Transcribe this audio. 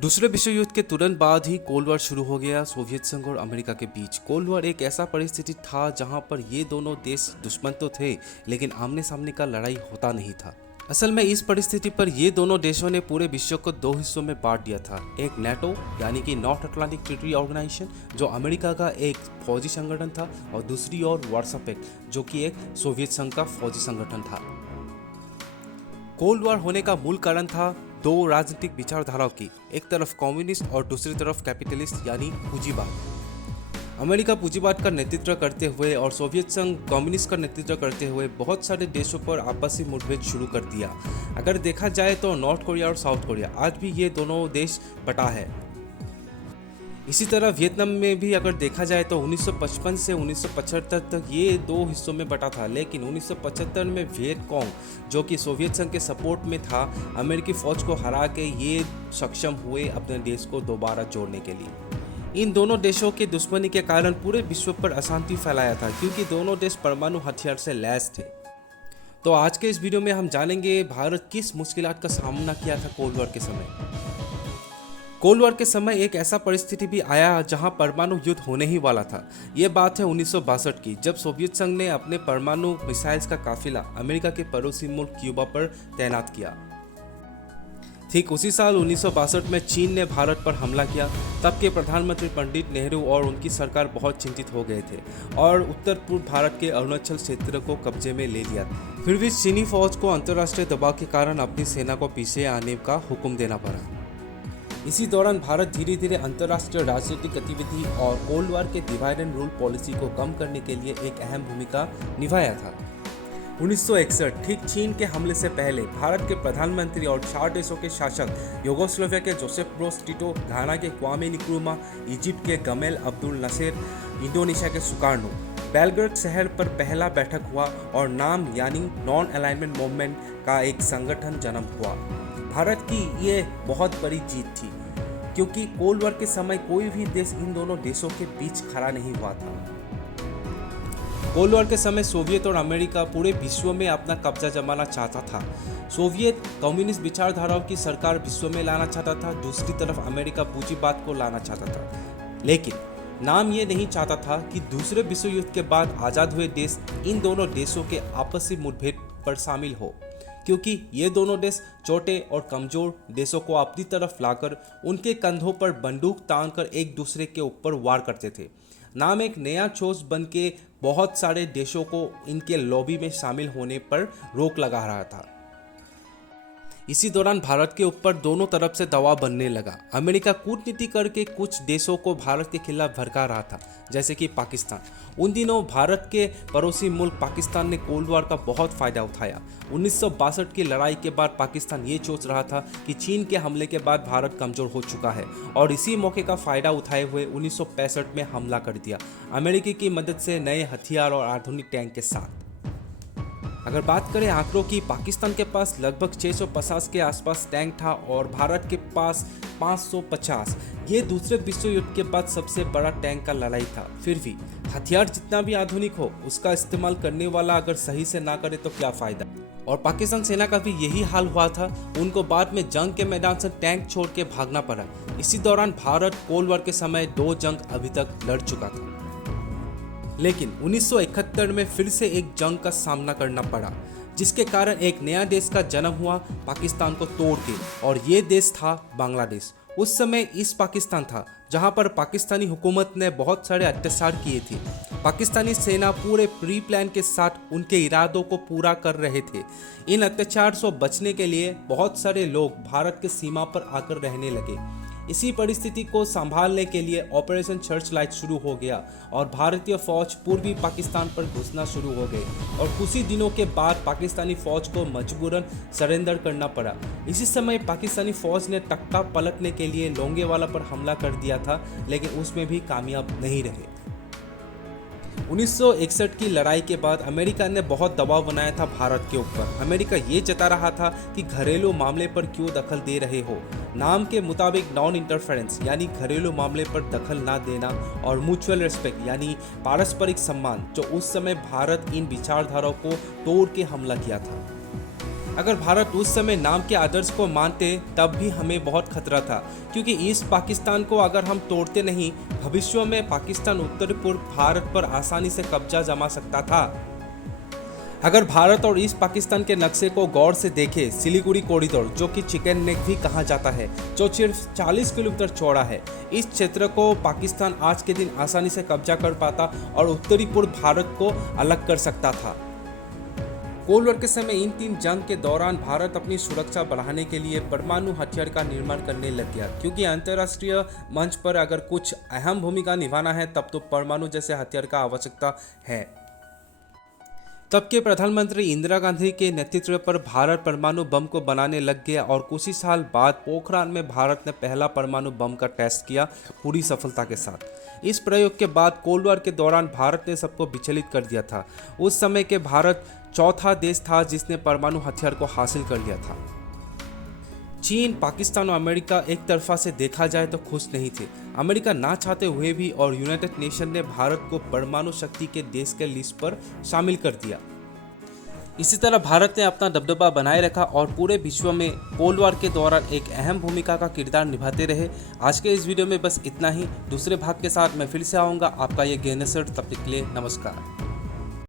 दूसरे विश्व युद्ध के तुरंत बाद ही कोल्ड वॉर शुरू हो गया सोवियत संघ और अमेरिका के बीच। कोल्ड वॉर एक ऐसा परिस्थिति था जहां पर ये दोनों देश दुश्मन तो थे, लेकिन आमने सामने का लड़ाई होता नहीं था। असल में इस परिस्थिति पर ये दोनों देशों ने पूरे विश्व को दो हिस्सों में बांट दिया था। एक नेटो यानी कि नॉर्थ अटलांटिक ट्रीटी ऑर्गेनाइजेशन, जो अमेरिका का एक फौजी संगठन था, और दूसरी ओर वार्सा पैक्ट, जो कि एक सोवियत संघ का फौजी संगठन था। कोल्ड वॉर होने का मूल कारण था दो राजनीतिक विचारधाराओं की, एक तरफ कम्युनिस्ट और दूसरी तरफ कैपिटलिस्ट यानी पूंजीवाद। अमेरिका पूंजीवाद का नेतृत्व करते हुए और सोवियत संघ कम्युनिस्ट का नेतृत्व करते हुए बहुत सारे देशों पर आपसी मुठभेड़ शुरू कर दिया। अगर देखा जाए तो नॉर्थ कोरिया और साउथ कोरिया, आज भी ये दोनों देश बटा है। इसी तरह वियतनाम में भी अगर देखा जाए तो 1955 से 1975 तक ये दो हिस्सों में बटा था, लेकिन 1975 में वियतकॉन्ग, जो कि सोवियत संघ के सपोर्ट में था, अमेरिकी फौज को हरा के ये सक्षम हुए अपने देश को दोबारा जोड़ने के लिए। इन दोनों देशों के दुश्मनी के कारण पूरे विश्व पर अशांति फैलाया था, क्योंकि दोनों देश परमाणु हथियार से लैस थे। तो आज के इस वीडियो में हम जानेंगे भारत किस मुश्किलात का सामना किया था कोल्ड वॉर के समय। कोल्ड वॉर के समय एक ऐसा परिस्थिति भी आया जहां परमाणु युद्ध होने ही वाला था। ये बात है 1962 की, जब सोवियत संघ ने अपने परमाणु मिसाइल्स का काफिला अमेरिका के पड़ोसी मुल्क क्यूबा पर तैनात किया। ठीक उसी साल 1962 में चीन ने भारत पर हमला किया। तब के प्रधानमंत्री पंडित नेहरू और उनकी सरकार बहुत चिंतित हो गए थे और उत्तर पूर्व भारत के अरुणाचल क्षेत्र को कब्जे में ले लिया। फिर भी चीनी फौज को अंतर्राष्ट्रीय दबाव के कारण अपनी सेना को पीछे आने का हुक्म देना पड़ा। इसी दौरान भारत धीरे धीरे अंतर्राष्ट्रीय राजनीतिक गतिविधि और कोल्ड वॉर के डिवाइड एंड रूल पॉलिसी को कम करने के लिए एक अहम भूमिका निभाया था। 1961 ठीक चीन के हमले से पहले भारत के प्रधानमंत्री और 4 देशों के शासक यूगोस्लाविया के जोसेफ ब्रोज टिटो, घाना के क्वामे निक्रुमा, इजिप्ट के गमेल अब्दुल नसेर, इंडोनेशिया के सुकार्नो, बेलग्रेड शहर पर पहला बैठक हुआ और नाम यानी नॉन अलाइनमेंट मूवमेंट का एक संगठन जन्म हुआ। भारत की ये बहुत बड़ी जीत थी, क्योंकि कोल्ड वॉर के समय कोई भी देश इन दोनों देशों के बीच खड़ा नहीं हुआ था। कोल्ड वॉर के समय सोवियत और अमेरिका पूरे विश्व में अपना कब्जा जमाना चाहता था। सोवियत कम्युनिस्ट विचारधाराओं की सरकार विश्व में लाना चाहता था, दूसरी तरफ अमेरिका पूंजीवाद को लाना चाहता था। लेकिन नाम ये नहीं चाहता था कि दूसरे विश्व युद्ध के बाद आज़ाद हुए देश इन दोनों देशों के आपसी मुठभेड़ पर शामिल हो, क्योंकि ये दोनों देश छोटे और कमजोर देशों को अपनी तरफ लाकर उनके कंधों पर बंदूक तानकर एक दूसरे के ऊपर वार करते थे। नाम एक नया चोच बन के बहुत सारे देशों को इनके लॉबी में शामिल होने पर रोक लगा रहा था। इसी दौरान भारत के ऊपर दोनों तरफ से दबाव बनने लगा। अमेरिका कूटनीति करके कुछ देशों को भारत के खिलाफ भड़का रहा था, जैसे कि पाकिस्तान। उन दिनों भारत के पड़ोसी मुल्क पाकिस्तान ने कोल्ड वॉर का बहुत फायदा उठाया। 1962 की लड़ाई के बाद पाकिस्तान ये सोच रहा था कि चीन के हमले के बाद भारत कमजोर हो चुका है, और इसी मौके का फायदा उठाए हुए 1965 में हमला कर दिया, अमेरिका की मदद से नए हथियार और आधुनिक टैंक के साथ। अगर बात करें आंकड़ों की, पाकिस्तान के पास लगभग 650 के आसपास टैंक था और भारत के पास 550। ये दूसरे विश्व युद्ध के बाद सबसे बड़ा टैंक का लड़ाई था। फिर भी हथियार जितना भी आधुनिक हो, उसका इस्तेमाल करने वाला अगर सही से ना करे तो क्या फायदा। और पाकिस्तान सेना का भी यही हाल हुआ था। उनको बाद में जंग के मैदान से टैंक छोड़ के भागना पड़ा। इसी दौरान भारत कोल्ड वॉर के समय 2 जंग अभी तक लड़ चुका था, लेकिन 1971 में फिर से एक जंग का सामना करना पड़ा, जिसके कारण एक नया देश का जन्म हुआ पाकिस्तान को तोड़ के, और ये देश था बांग्लादेश। उस समय ईस्ट पाकिस्तान था, जहां पर पाकिस्तानी हुकूमत ने बहुत सारे अत्याचार किए थे। पाकिस्तानी सेना पूरे प्री प्लान के साथ उनके इरादों को पूरा कर रहे थे। इन अत्याचार से बचने के लिए बहुत सारे लोग भारत के सीमा पर आकर रहने लगे। इसी परिस्थिति को संभालने के लिए ऑपरेशन सर्च लाइट शुरू हो गया और भारतीय फौज पूर्वी पाकिस्तान पर घुसना शुरू हो गए, और कुछ ही दिनों के बाद पाकिस्तानी फौज को मजबूरन सरेंडर करना पड़ा। इसी समय पाकिस्तानी फौज ने तख्ता पलटने के लिए लोंगेवाला पर हमला कर दिया था, लेकिन उसमें भी कामयाब नहीं रहे। 1961 की लड़ाई के बाद अमेरिका ने बहुत दबाव बनाया था भारत के ऊपर। अमेरिका ये जता रहा था कि घरेलू मामले पर क्यों दखल दे रहे हो। नाम के मुताबिक नॉन इंटरफेरेंस यानी घरेलू मामले पर दखल ना देना, और म्यूचुअल रिस्पेक्ट यानी पारस्परिक सम्मान, जो उस समय भारत इन विचारधाराओं को तोड़ के हमला किया था। अगर भारत उस समय नाम के आदर्श को मानते तब भी हमें बहुत खतरा था, क्योंकि ईस्ट पाकिस्तान को अगर हम तोड़ते नहीं, भविष्य में पाकिस्तान उत्तर पूर्व भारत पर आसानी से कब्जा जमा सकता था। अगर भारत और ईस्ट पाकिस्तान के नक्शे को गौर से देखें, सिलीगुड़ी कॉरिडोर, जो कि चिकन नेक भी कहा जाता है, जो सिर्फ 40 किलोमीटर चौड़ा है, इस क्षेत्र को पाकिस्तान आज के दिन आसानी से कब्जा कर पाता और उत्तरी पूर्व भारत को अलग कर सकता था। कोल्ड वॉर के समय इन 3 जंग के दौरान भारत अपनी सुरक्षा बढ़ाने के लिए परमाणु हथियार का निर्माण करने लग गया, क्योंकि अंतर्राष्ट्रीय मंच पर अगर कुछ अहम भूमिका निभाना है तब तो परमाणु जैसे हथियार का आवश्यकता है। तब के प्रधानमंत्री इंदिरा गांधी के नेतृत्व पर भारत परमाणु बम को बनाने लग गया और कुछ ही साल बाद पोखरान में भारत ने पहला परमाणु बम का टेस्ट किया पूरी सफलता के साथ। इस प्रयोग के बाद कोल्ड वॉर के दौरान भारत ने सबको विचलित कर दिया था। उस समय के भारत चौथा देश था जिसने परमाणु हथियार को हासिल कर लिया था। चीन, पाकिस्तान और अमेरिका एक तरफा से देखा जाए तो खुश नहीं थे। अमेरिका ना चाहते हुए भी और यूनाइटेड नेशन ने भारत को परमाणु शक्ति के देश के लिस्ट पर शामिल कर दिया। इसी तरह भारत ने अपना दबदबा बनाए रखा और पूरे विश्व में कोल्ड वॉर के दौरान एक अहम भूमिका का किरदार निभाते रहे। आज के इस वीडियो में बस इतना ही। दूसरे भाग के साथ मैं फिर से आऊँगा, आपका ये ज्ञानेश्वर। तब तक के लिए नमस्कार।